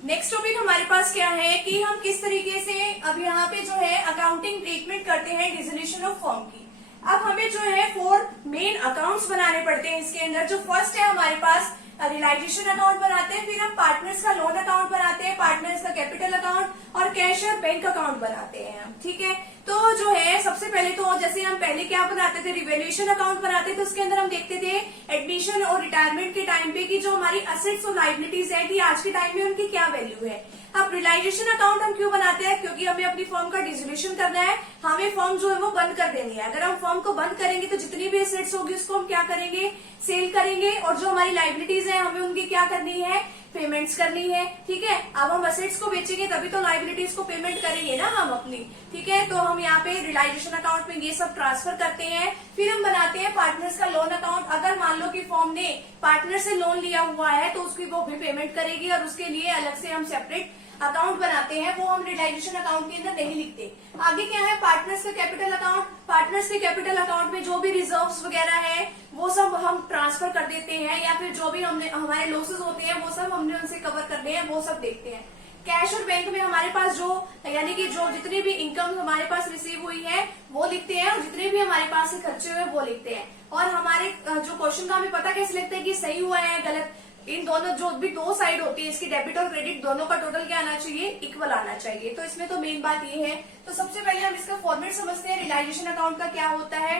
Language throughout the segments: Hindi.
नेक्स्ट टॉपिक हमारे पास क्या है कि हम किस तरीके से अब यहाँ पे जो है अकाउंटिंग ट्रीटमेंट करते हैं डिसोल्यूशन ऑफ फर्म की। अब हमें जो है 4 मेन अकाउंट्स बनाने पड़ते हैं इसके अंदर। जो फर्स्ट है हमारे पास रियलाइजेशन अकाउंट बनाते हैं, फिर हम पार्टनर्स का लोन अकाउंट बनाते हैं, पार्टनर्स का कैपिटल अकाउंट और कैश और बैंक अकाउंट बनाते हैं हम। ठीक है, तो जो है सबसे पहले तो जैसे हम पहले क्या बनाते थे, रिवैल्यूएशन अकाउंट बनाते थे। उसके अंदर हम देखते थे एडमिशन और रिटायरमेंट के टाइम पे कि जो हमारी असेट्स और लाइबिलिटीज है कि आज के टाइम में उनकी क्या वैल्यू है। अब रियलाइजेशन अकाउंट हम क्यों बनाते हैं, क्योंकि हमें अपनी फर्म का डिसोल्यूशन करना है, हमें फर्म जो है वो बंद कर देनी है। अगर हम फर्म को बंद करेंगे तो जितनी भी एसेट्स होगी उसको हम क्या करेंगे, सेल करेंगे, और जो हमारी लाइबिलिटीज है हमें उनकी क्या करनी है, पेमेंट्स करनी है। ठीक है, अब हम असेट्स को बेचेंगे तभी तो लाइबिलिटीज को पेमेंट करेंगे ना हम अपनी। ठीक है, तो हम यहाँ पे रियलाइजेशन अकाउंट में ये सब ट्रांसफर करते हैं। फिर हम बनाते हैं पार्टनर्स का लोन अकाउंट। अगर मान लो कि फर्म ने पार्टनर से लोन लिया हुआ है तो उसकी वो भी पेमेंट करेगी और उसके लिए अलग से हम सेपरेट अकाउंट बनाते हैं, वो हम रियलाइजेशन अकाउंट के अंदर नहीं लिखते। आगे क्या है, पार्टनर्स का कैपिटल अकाउंट। पार्टनर्स के कैपिटल अकाउंट में जो भी रिजर्व्स वगैरह है वो सब हम ट्रांसफर कर देते हैं, या फिर जो भी हमारे लॉसेस होते हैं वो सब हमने उनसे कवर करने हैं, वो सब देखते हैं। कैश और बैंक में हमारे पास जो यानी कि जो जितनी भी इनकम हमारे पास रिसीव हुई है वो लिखते हैं, और जितने भी हमारे पास से खर्चे हुए वो लिखते हैं। और हमारे जो क्वेश्चन का हमें पता कैसे लगता है कि सही हुआ है गलत, इन दोनों जो भी दो साइड होती है इसकी, डेबिट और क्रेडिट, दोनों का टोटल क्या आना चाहिए, इक्वल आना चाहिए। तो इसमें तो मेन बात ये है। तो सबसे पहले हम इसका फॉर्मेट समझते हैं, रियलाइजेशन अकाउंट का क्या होता है,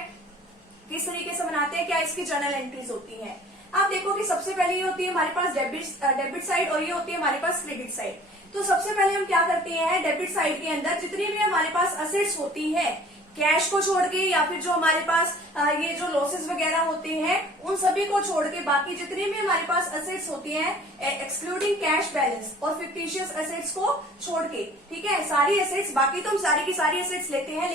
किस तरीके से बनाते हैं, क्या इसकी जर्नल एंट्रीज होती है। आप देखो कि सबसे पहले ये होती है हमारे पास डेबिट साइड और ये होती है हमारे पास क्रेडिट साइड। तो सबसे पहले हम क्या करते हैं, डेबिट साइड के अंदर जितनी भी हमारे पास असेट्स होती है, कैश को छोड़ के या फिर जो हमारे पास ये जो लॉसेस वगैरह होते हैं उन सभी को छोड़ के बाकी जितनी भी हमारे पास असेट्स होती हैं, एक्सक्लूडिंग कैश बैलेंस और फिक्टिशियस असेट्स को छोड़ के, ठीक है, सारी असेट्स, बाकी तो हम सारी की सारी असेट्स लेते हैं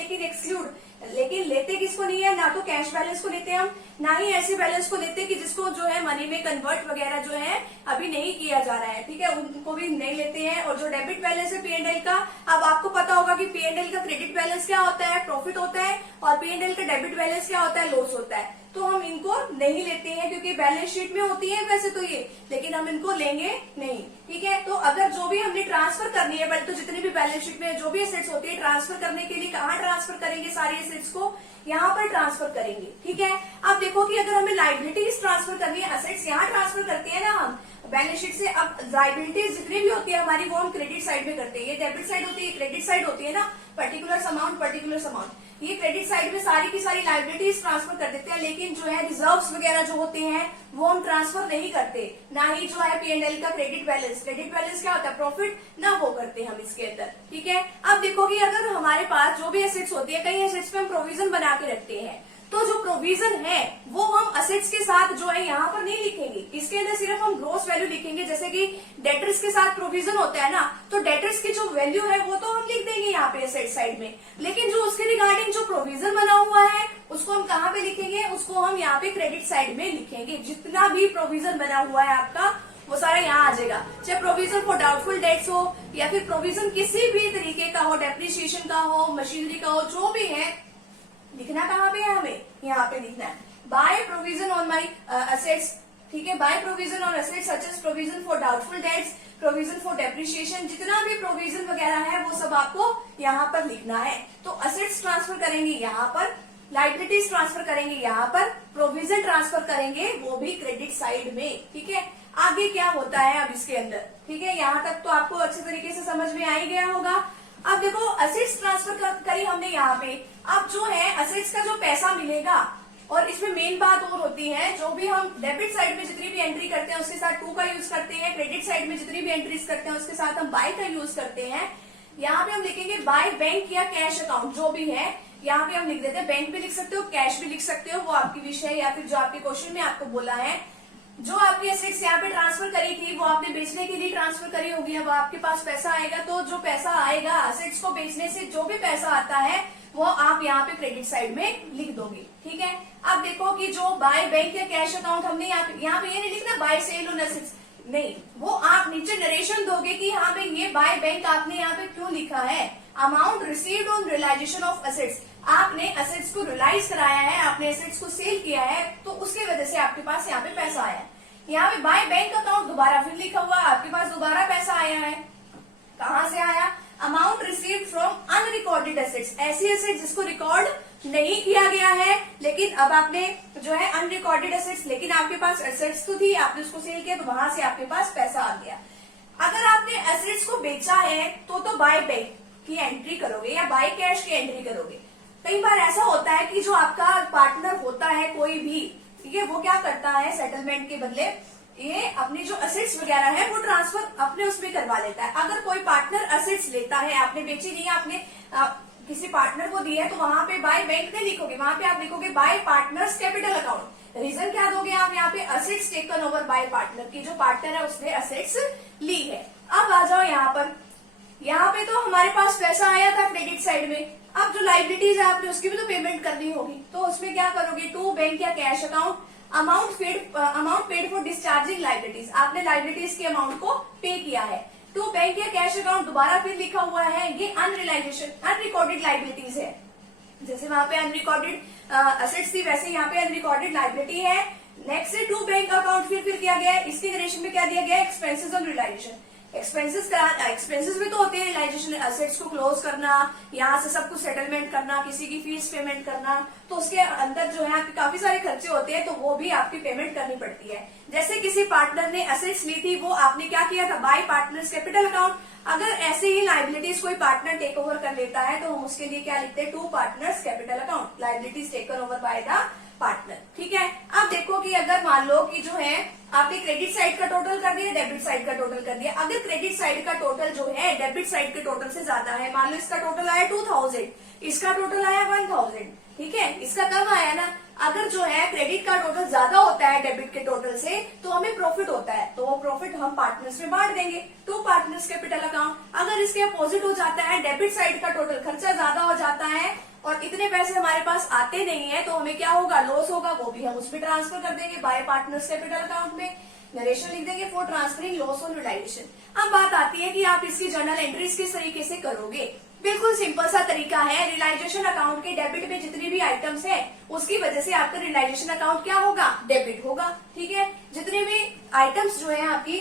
लेकिन लेते किसको नहीं है, ना तो कैश बैलेंस को लेते हैं हम, ना ही ऐसे बैलेंस को लेते कि जिसको जो है मनी में कन्वर्ट वगैरह जो है अभी नहीं किया जा रहा है। ठीक है, उनको भी नहीं लेते हैं। और जो डेबिट बैलेंस है P&L का, अब आपको पता होगा कि P&L का क्रेडिट बैलेंस क्या होता है, प्रॉफिट होता है, और P&L का डेबिट बैलेंस क्या होता है, लॉस होता है। तो हम इनको नहीं लेते हैं क्योंकि बैलेंस शीट में होती है वैसे तो ये, लेकिन हम इनको लेंगे नहीं। ठीक है, तो अगर जो भी हमने ट्रांसफर करनी है, पहले तो जितनी भी बैलेंस शीट में जो भी एसेट्स होती है ट्रांसफर करने के लिए कहाँ ट्रांसफर करेंगे, सारी एसेट्स को यहाँ पर ट्रांसफर करेंगे। ठीक है, अब देखो कि अगर हमें लाइबिलिटीज ट्रांसफर करनी है, असेट्स यहाँ ट्रांसफर करते हैं ना हम बैलेंस शीट से, अब लाइबिलिटीज जितनी भी होती है हमारी वो हम क्रेडिट साइड में करते हैं। ये डेबिट साइड होती है, क्रेडिट साइड होती है ना, पर्टिकुलर अमाउंट, ये क्रेडिट साइड में सारी की सारी लाइबिलिटीज ट्रांसफर कर देते हैं, लेकिन जो है रिजर्व्स वगैरह जो होते हैं वो हम ट्रांसफर नहीं करते, ना ही जो है P&L का क्रेडिट बैलेंस क्या होता है, प्रॉफिट, ना वो करते हम इसके अंदर। ठीक है, अब देखो कि अगर हमारे पास जो भी एसेट्स होती है, कई एसेट्स पे हम प्रोविजन बना के रखते हैं, तो जो प्रोविजन है वो हम असेट्स के साथ जो है यहाँ पर नहीं लिखेंगे, इसके अंदर सिर्फ हम ग्रॉस वैल्यू लिखेंगे। जैसे कि डेटर्स के साथ प्रोविजन होता है ना, तो डेटर्स की जो वैल्यू है वो तो हम लिख देंगे यहाँ पे एसेट साइड में, लेकिन जो उसके रिगार्डिंग जो प्रोविजन बना हुआ है उसको हम कहाँ पे लिखेंगे, उसको हम यहाँ पे क्रेडिट साइड में लिखेंगे। जितना भी प्रोविजन बना हुआ है आपका वो सारा यहाँ आ जाएगा, चाहे प्रोविजन फॉर डाउटफुल डेट्स हो या फिर प्रोविजन किसी भी तरीके का हो, डेप्रिसिएशन का हो, मशीनरी का हो, जो भी है, लिखना कहाँ पे है, हमें यहाँ पे लिखना है by provision on my assets. ठीक है, by provision on assets such as provision for doubtful debts, provision for depreciation, जितना भी प्रोविजन वगैरह है वो सब आपको यहाँ पर लिखना है। तो असेट्स ट्रांसफर करेंगे यहाँ पर, लाइबिलिटीज ट्रांसफर करेंगे यहाँ पर, प्रोविजन ट्रांसफर करेंगे वो भी क्रेडिट साइड में। ठीक है, आगे क्या होता है अब इसके अंदर, ठीक है, यहाँ तक तो आपको अच्छे तरीके से समझ में आ ही गया होगा। अब देखो असेट्स ट्रांसफर करी हमने यहाँ पे, अब जो है असेट्स का जो पैसा मिलेगा, और इसमें मेन बात और होती है, जो भी हम डेबिट साइड में जितनी भी एंट्री करते हैं उसके साथ टू का यूज करते हैं, क्रेडिट साइड में जितनी भी एंट्रीज करते हैं उसके साथ हम बाय का यूज करते हैं। यहाँ पे हम लिखेंगे बाय बैंक या कैश अकाउंट, जो भी है यहाँ पे हम लिख देते हैं, बैंक भी लिख सकते हो, कैश भी लिख सकते हो, वो आपकी विषय है, या फिर जो आपके क्वेश्चन में आपको बोला है, जो आपकी एसेट्स यहाँ पे ट्रांसफर करी थी वो आपने बेचने के लिए ट्रांसफर करी होगी। अब आपके पास पैसा आएगा, तो जो पैसा आएगा असेट्स को बेचने से जो भी पैसा आता है वो आप यहाँ पे क्रेडिट साइड में लिख दोगे। ठीक है, अब देखो कि जो बाय बैंक या कैश अकाउंट हमने यहाँ पे ये नहीं लिखना बाय सेल ऑन असेट्स, नहीं, वो आप नीचे नरेशन दोगे कि हाँ भाई ये बाय बैंक आपने यहाँ पे क्यों लिखा है, amount received on realisation of assets, आपने असेट्स को रियलाइज कराया है, आपने असेट्स को सेल किया है, तो उसके वजह से आपके पास यहाँ पे पैसा आया है। यहाँ पे बाय बैंक अकाउंट दोबारा फिर लिखा हुआ, आपके पास दोबारा पैसा आया है। कहाँ से आया? Amount received from unrecorded assets, ऐसी एसेट जिसको रिकॉर्ड नहीं किया गया है, लेकिन अब आपने जो है अनरिकॉर्डेड एसेट्स, लेकिन आपके पास एसेट्स तो थी, आपने उसको सेल किया तो वहां से आपके पास पैसा आ गया। अगर आपने एसेट्स को बेचा है तो बाय बैंक की एंट्री करोगे या बाय कैश की एंट्री करोगे। कई बार ऐसा होता है कि जो आपका पार्टनर होता है कोई भी, ठीक है, वो क्या करता है सेटलमेंट के बदले ये अपनी जो एसेट्स वगैरह है वो ट्रांसफर अपने उसमें करवा लेता है। अगर कोई पार्टनर एसेट्स लेता है, आपने बेची नहीं है, आपने किसी पार्टनर को दी है, तो वहां पे बाय बैंक नहीं लिखोगे, वहां पे आप लिखोगे by partners capital account. Reason क्या दोगे आप यहाँ पे? Assets taken over by partner, की जो पार्टनर है उसने एसेट्स ली है। अब आ जाओ यहाँ पे तो हमारे पास पैसा आया था क्रेडिट साइड में, अब जो लाइबिलिटीज है आपने उसकी भी तो पेमेंट करनी होगी, तो उसमें क्या करोगे? टू बैंक या cash account, amount paid for discharging liabilities, आपने लाइबिलिटीज के अमाउंट को पे किया है। टू बैंक या कैश अकाउंट दोबारा फिर लिखा हुआ है, ये अनरिकॉर्डेड लाइबिलिटीज है। जैसे वहां पे अनरिकॉर्डेड एसेट्स थी, वैसे यहाँ पे अनरिकॉर्डेड लाइबिलिटी है। नेक्स्ट से टू बैंक अकाउंट फिर किया गया है, इसकी नरेशन में क्या दिया गया है? Expenses on realisation. एक्सपेंसेस भी तो होते हैं रियलाइजेशन, एसेट्स को क्लोज करना, यहाँ से सब कुछ सेटलमेंट करना, किसी की फीस पेमेंट करना, तो उसके अंदर जो है आपके काफी सारे खर्चे होते हैं, तो वो भी आपकी पेमेंट करनी पड़ती है। जैसे किसी पार्टनर ने एसेट्स ली थी, वो आपने क्या किया था? Bye partners capital account. अगर ऐसे ही लाइबिलिटीज कोई पार्टनर टेक ओवर कर लेता है तो हम उसके लिए क्या लिखते हैं? To partners capital account, liabilities taken over by the partner. ठीक है, अब देखो कि अगर मान लो कि जो है आपने क्रेडिट साइड का टोटल कर दिया, डेबिट साइड का टोटल कर दिया। अगर क्रेडिट साइड का टोटल जो है डेबिट साइड के टोटल से ज्यादा है, मान लो इसका टोटल आया 2000, इसका टोटल आया 1000, ठीक है, इसका कम आया ना। अगर जो है क्रेडिट का टोटल ज्यादा होता है डेबिट के टोटल से, तो हमें प्रॉफिट होता है, तो वो प्रॉफिट हम पार्टनर्स में बांट देंगे, टू पार्टनर्स कैपिटल अकाउंट। अगर इसके अपोजिट हो जाता है, डेबिट साइड का टोटल खर्चा ज्यादा हो जाता है और इतने पैसे हमारे पास आते नहीं है, तो हमें क्या होगा? लॉस होगा, वो भी हम उसमें ट्रांसफर कर देंगे बाय पार्टनर्स कैपिटल अकाउंट में। नरेशन लिख देंगे for transferring loss on realisation. अब बात आती है कि आप इसकी जर्नल एंट्रीज किस तरीके से करोगे। बिल्कुल सिंपल सा तरीका है। रियलाइजेशन अकाउंट के डेबिट में जितनी भी आइटम्स है, उसकी वजह से आपका रियलाइजेशन अकाउंट क्या होगा? डेबिट होगा। ठीक है, जितने भी आइटम्स जो है आपकी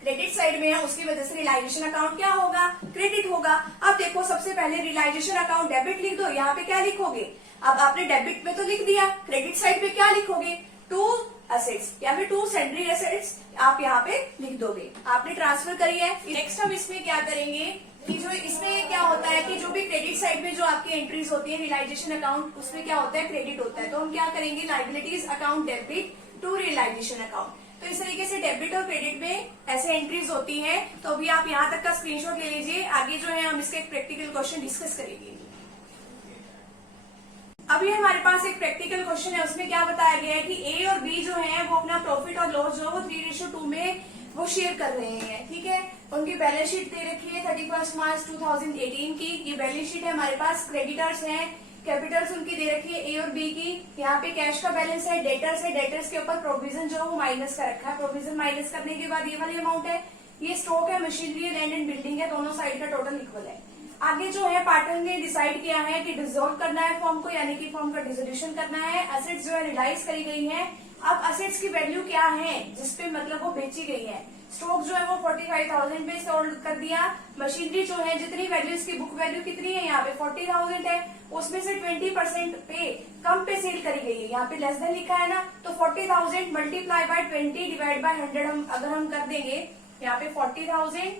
क्रेडिट साइड में है, उसकी वजह से रियलाइजेशन अकाउंट क्या होगा? क्रेडिट होगा। अब देखो, सबसे पहले रियलाइजेशन अकाउंट डेबिट लिख दो। यहाँ पे क्या लिखोगे? अब आपने डेबिट में तो लिख दिया, क्रेडिट साइड पे क्या लिखोगे? टू एसेट्स या फिर टू सेंड्री एसेट्स आप यहाँ पे लिख दोगे। आपने ट्रांसफर करी है। नेक्स्ट हम इसमें क्या करेंगे कि जो इसमें क्या होता है कि जो भी क्रेडिट साइड में जो आपकी एंट्रीज होती है रियलाइजेशन अकाउंट, उसमें क्या होता है? क्रेडिट होता है। तो हम क्या करेंगे? Liabilities account debit to realisation account. तो इस तरीके से डेबिट और क्रेडिट में ऐसे एंट्रीज होती हैं। तो अभी आप यहाँ तक का स्क्रीनशॉट ले लीजिए। आगे जो है हम इसके एक प्रैक्टिकल क्वेश्चन डिस्कस करेंगे। अभी हमारे पास एक प्रैक्टिकल क्वेश्चन है, उसमें क्या बताया गया है कि ए और बी जो है वो अपना प्रॉफिट और लॉस जो है वो 3:2 में वो शेयर कर रहे हैं। ठीक है, उनकी बैलेंस शीट दे रखी है 31 मार्च 2018 की। ये बैलेंस शीट है हमारे पास। क्रेडिटर्स हैं, कैपिटल्स उनकी दे रखी है ए और बी की। यहाँ पे कैश का बैलेंस है, डेटर्स है, डेटर्स के ऊपर प्रोविजन जो है वो माइनस का रखा है। प्रोविजन माइनस करने के बाद ये वाली अमाउंट है। ये स्टॉक है, मशीनरी है, लैंड एंड बिल्डिंग है, दोनों साइड का टोटल इक्वल है। आगे जो है पार्टनर ने डिसाइड किया है कि डिसॉल्व करना है फॉर्म को, यानी कि फॉर्म का डिसोल्यूशन करना है। एसेट्स जो है रियलाइज करी गई है। अब एसेट्स की वैल्यू क्या है जिसपे मतलब वो बेची गई है? स्टॉक जो है वो 45,000 पे सोल्ड कर दिया। मशीनरी जो है जितनी वैल्यू, इसकी बुक वैल्यू कितनी है? यहाँ पे 40,000 है, उसमें से 20% पे कम पे सेल करी गई है। यहाँ पे लेस देन लिखा है ना, तो 40,000 मल्टीप्लाई बाय 20 डिवाइड बाय 100 हम अगर हम कर देंगे, यहाँ पे 40,000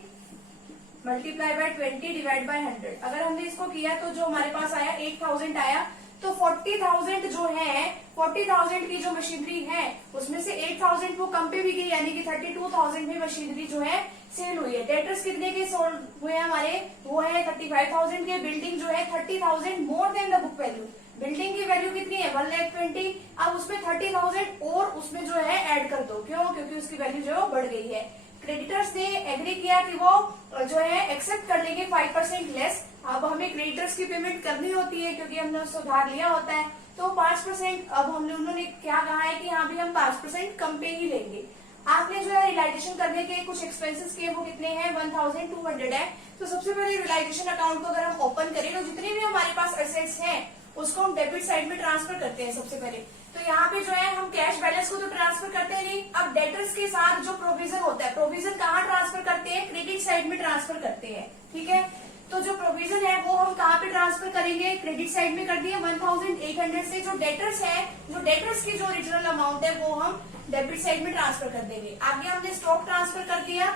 मल्टीप्लाई बाय 20 डिवाइड बाय 100 अगर हमने इसको किया तो जो हमारे पास आया 8,000 आया। तो 40,000 जो है, 40,000 की जो मशीनरी है उसमें से 8,000 वो कम पे भी गई, यानी कि 32,000 में मशीनरी जो है सेल हुई है। डेटर्स कितने के सोल्ड हुए हमारे? वो है 35,000 के। बिल्डिंग जो है 30,000 more than the book value. Building की वैल्यू कितनी है? 1,20,000। अब उसमें 30,000 और उसमें जो है ऐड कर दो। क्यों? क्योंकि उसकी वैल्यू जो है बढ़ गई है। क्रेडिटर्स ने एग्री किया कि वो जो है एक्सेप्ट कर लेंगे 5% लेस। अब हमें क्रेडिटर्स की पेमेंट करनी होती है क्योंकि हमने उससे उधार लिया होता है, तो 5% अब उन्होंने क्या कहा है कि हाँ भी हम 5% कम पे ही लेंगे। आपने जो है रियलाइजेशन करने के कुछ एक्सपेंसेस किए, वो कितने हैं? 1,200 है। तो सबसे पहले रियलाइजेशन अकाउंट को अगर हम ओपन करें तो जितने भी हमारे पास एसेट्स हैं उसको हम डेबिट साइड में ट्रांसफर करते हैं सबसे पहले। तो यहाँ पे जो है हम कैश बैलेंस को तो ट्रांसफर करते हैं नहीं, अब डेटर्स के साथ जो प्रोविजन होता है, प्रोविजन कहाँ ट्रांसफर करते हैं, क्रेडिट साइड में ट्रांसफर करते हैं। ठीक है, तो जो प्रोविजन है वो हम कहाँ पे ट्रांसफर करेंगे, क्रेडिट साइड में कर दिए 1800 से। जो डेटर्स है, जो डेटर्स की जो ओरिजिनल अमाउंट है वो हम डेबिट साइड में ट्रांसफर कर देंगे। आगे हमने स्टॉक ट्रांसफर कर दिया,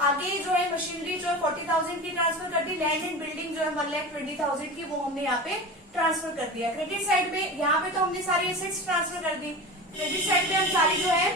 आगे जो है मशीनरी जो है 40,000 की ट्रांसफर कर दी, लैंड एंड बिल्डिंग जो है 1,20,000 की वो हमने यहाँ पे ट्रांसफर कर दिया। क्रेडिट साइड में यहाँ पे तो हमने सारी एसेट्स ट्रांसफर कर दी, क्रेडिट साइड में हम सारी जो है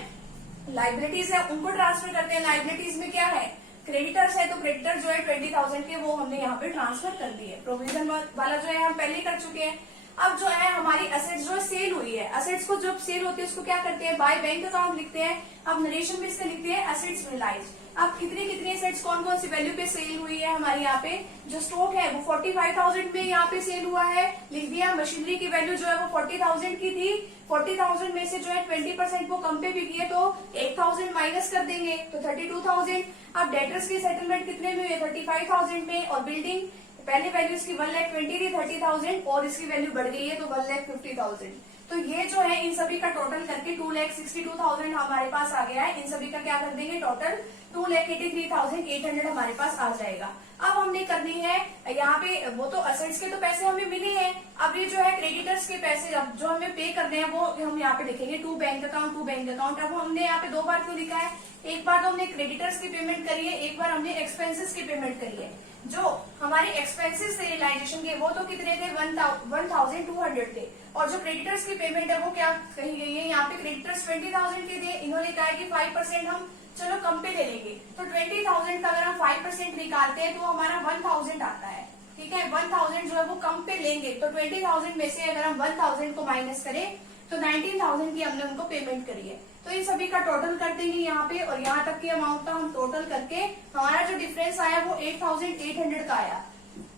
लाइबिलिटीज है उनको ट्रांसफर करते हैं। लाइबिलिटीज में क्या है, क्रेडिटर्स है, तो क्रेडिटर जो है 20,000 के वो हमने यहाँ पे ट्रांसफर कर दिए। प्रोविजन वाला जो है हम पहले कर चुके हैं। अब जो है हमारी असेट्स जो सेल हुई है, असेट्स को जब सेल होती है उसको क्या करते हैं, बाय बैंक अकाउंट लिखते हैं। अब नरेशन में इसका लिखते हैं असेट्स रियलाइज। अब कितनी कितनी एसेट्स कौन कौन सी वैल्यू पे सेल हुई है हमारे यहाँ पे, जो स्टॉक है वो 45,000 में यहाँ पे सेल हुआ है, लिख दिया। मशीनरी की वैल्यू जो है वो 40,000 की थी, 40,000 में से जो है 20% वो कम पे भी किए तो 8,000 माइनस कर देंगे तो 32,000। अब डेटर्स की सेटलमेंट कितने में हुई है, 35,000 में, और बिल्डिंग पहले वैल्यू इसकी 1,20,000 थी, 30,000 और इसकी वैल्यू बढ़ गई है तो 1,50,000। तो ये जो है इन सभी का टोटल करके 2,62,000 हमारे पास आ गया है। इन सभी का क्या कर देंगे, टोटल 2,83,800 हमारे पास आ जाएगा। अब हमने करनी है यहाँ पे, वो तो असेट्स के तो पैसे हमें मिले हैं, अब ये जो है क्रेडिटर्स के पैसे जो हमें पे करने हैं वो हम यहाँ पे लिखेंगे टू बैंक अकाउंट। अब हमने यहाँ पे दो बार क्यों लिखा है, एक बार तो हमने क्रेडिटर्स की पेमेंट करी है, एक बार हमने एक्सपेंसेस की पेमेंट करी है। जो हमारे एक्सपेंसेस थे रियलाइजेशन के वो तो कितने थे, 1,200 थे, और जो क्रेडिटर्स की पेमेंट है वो क्या कही गई है, यहाँ पे क्रेडिटर्स 20,000 के थे, इन्होंने कहा कि 5% हम चलो कम पे ले लेंगे। तो 20,000 का अगर हम 5% निकालते हैं तो हमारा 1,000 आता है। ठीक है, 1,000 जो है वो कम पे लेंगे, तो 20,000 में से अगर हम 1,000 को माइनस करें तो 19,000 की हमने उनको पेमेंट करी है। तो इन सभी का टोटल कर देंगे यहाँ पे, और यहाँ तक की अमाउंट का हम टोटल करके हमारा जो डिफरेंस आया वो 8,800 का आया।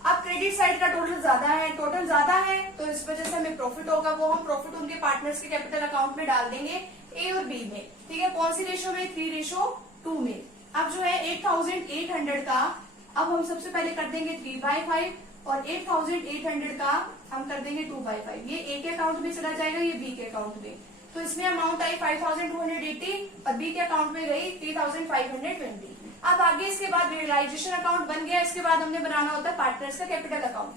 अब क्रेडिट साइड का टोटल ज्यादा है तो इस वजह से हमें प्रॉफिट होगा, वो हम प्रॉफिट उनके पार्टनर्स के कैपिटल अकाउंट में डाल देंगे, ए और बी में। ठीक है, कौन सी रेशो में, 3:2 में। अब जो है 8,800 का अब हम सबसे पहले कर देंगे 3/5 और 8,800 का हम कर देंगे 2/5। ये ए के अकाउंट में चला जाएगा, ये बी के अकाउंट में। तो इसमें अमाउंट आई 5,280 और बी के अकाउंट में गई 3,520। अब आगे इसके बाद रियलाइजेशन अकाउंट बन गया, इसके बाद हमने बनाना होता है पार्टनर्स का कैपिटल अकाउंट।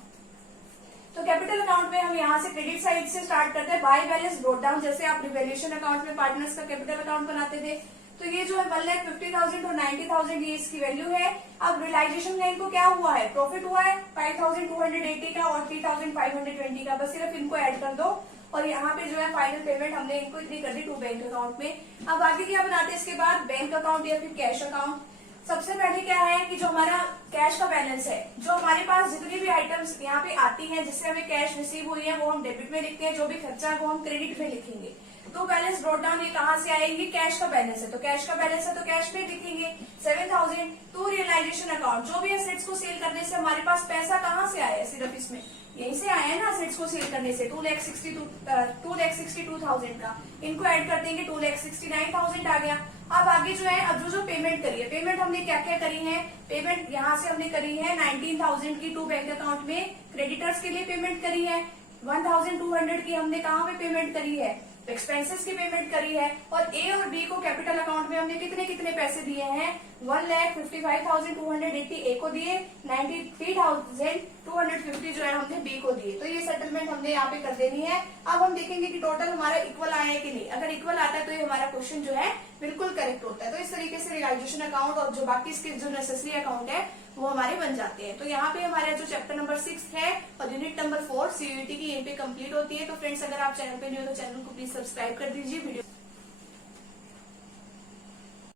तो कैपिटल अकाउंट में हम यहाँ से क्रेडिट साइड से स्टार्ट करते हैं, बाय बैलेंस ब्रोट डाउन, जैसे आप रिवैल्यूएशन अकाउंट में पार्टनर्स का कैपिटल अकाउंट बनाते थे। तो ये जो है 1,50,000 और 90,000 ये इसकी वैल्यू है। अब रियलाइजेशन में इनको क्या हुआ है, प्रॉफिट हुआ है 5,280 का और 3,520 का, बस सिर्फ इनको ऐड कर दो और यहाँ पे जो है फाइनल पेमेंट हमने इनको इतनी कर दी टू बैंक अकाउंट में। अब आगे क्या बनाते हैं इसके बाद, बैंक अकाउंट या फिर कैश अकाउंट। सबसे पहले क्या है कि जो हमारा कैश का बैलेंस है, जो हमारे पास जितनी भी आइटम्स यहाँ पे आती हैं जिससे हमें कैश रिसीव हुई है वो हम डेबिट में लिखते हैं, जो भी खर्चा है वो हम क्रेडिट में लिखेंगे। तो बैलेंस ब्रॉट डाउन ये कहाँ से आएंगे, कैश का बैलेंस है तो कैश का बैलेंस है तो कैश में लिखेंगे 7,000। तो रियलाइजेशन अकाउंट, जो भी एसेट्स को सेल करने से हमारे पास पैसा कहाँ से आया है, सिर्फ इसमें यहीं से आया है ना, एसेट्स को सेल करने से 2,62,000 का, इनको ऐड कर देंगे 2,69,000 आ गया। अब आगे जो है, अब जो पेमेंट करी है, पेमेंट हमने क्या क्या करी है, पेमेंट यहाँ से हमने करी है 19,000 की टू बैंक अकाउंट में, क्रेडिटर्स के लिए पेमेंट करी है 1,200 की हमने कहाँ पे पेमेंट करी है, एक्सपेंसेस की पेमेंट करी है। और ए और बी को कैपिटल अकाउंट में हमने कितने कितने पैसे दिए हैं, 1,55,280 ए को दिए, 93,250 जो है हमने बी को दिए। तो ये सेटलमेंट हमने यहाँ पे कर देनी है। अब हम देखेंगे कि टोटल हमारा इक्वल आया है कि नहीं, अगर इक्वल आता है तो ये हमारा क्वेश्चन जो है बिल्कुल करेक्ट होता है। तो इस तरीके से रियलाइजेशन अकाउंट और जो बाकी इसके जो नेसेसरी अकाउंट है वो हमारे बन जाते हैं। तो यहाँ पे हमारा जो चैप्टर नंबर 6 है और यूनिट नंबर 4 सीयूईटी की यहीं पे कंप्लीट होती है। तो फ्रेंड्स, अगर आप चैनल पे न्यू हो तो चैनल को प्लीज सब्सक्राइब कर दीजिए। वीडियो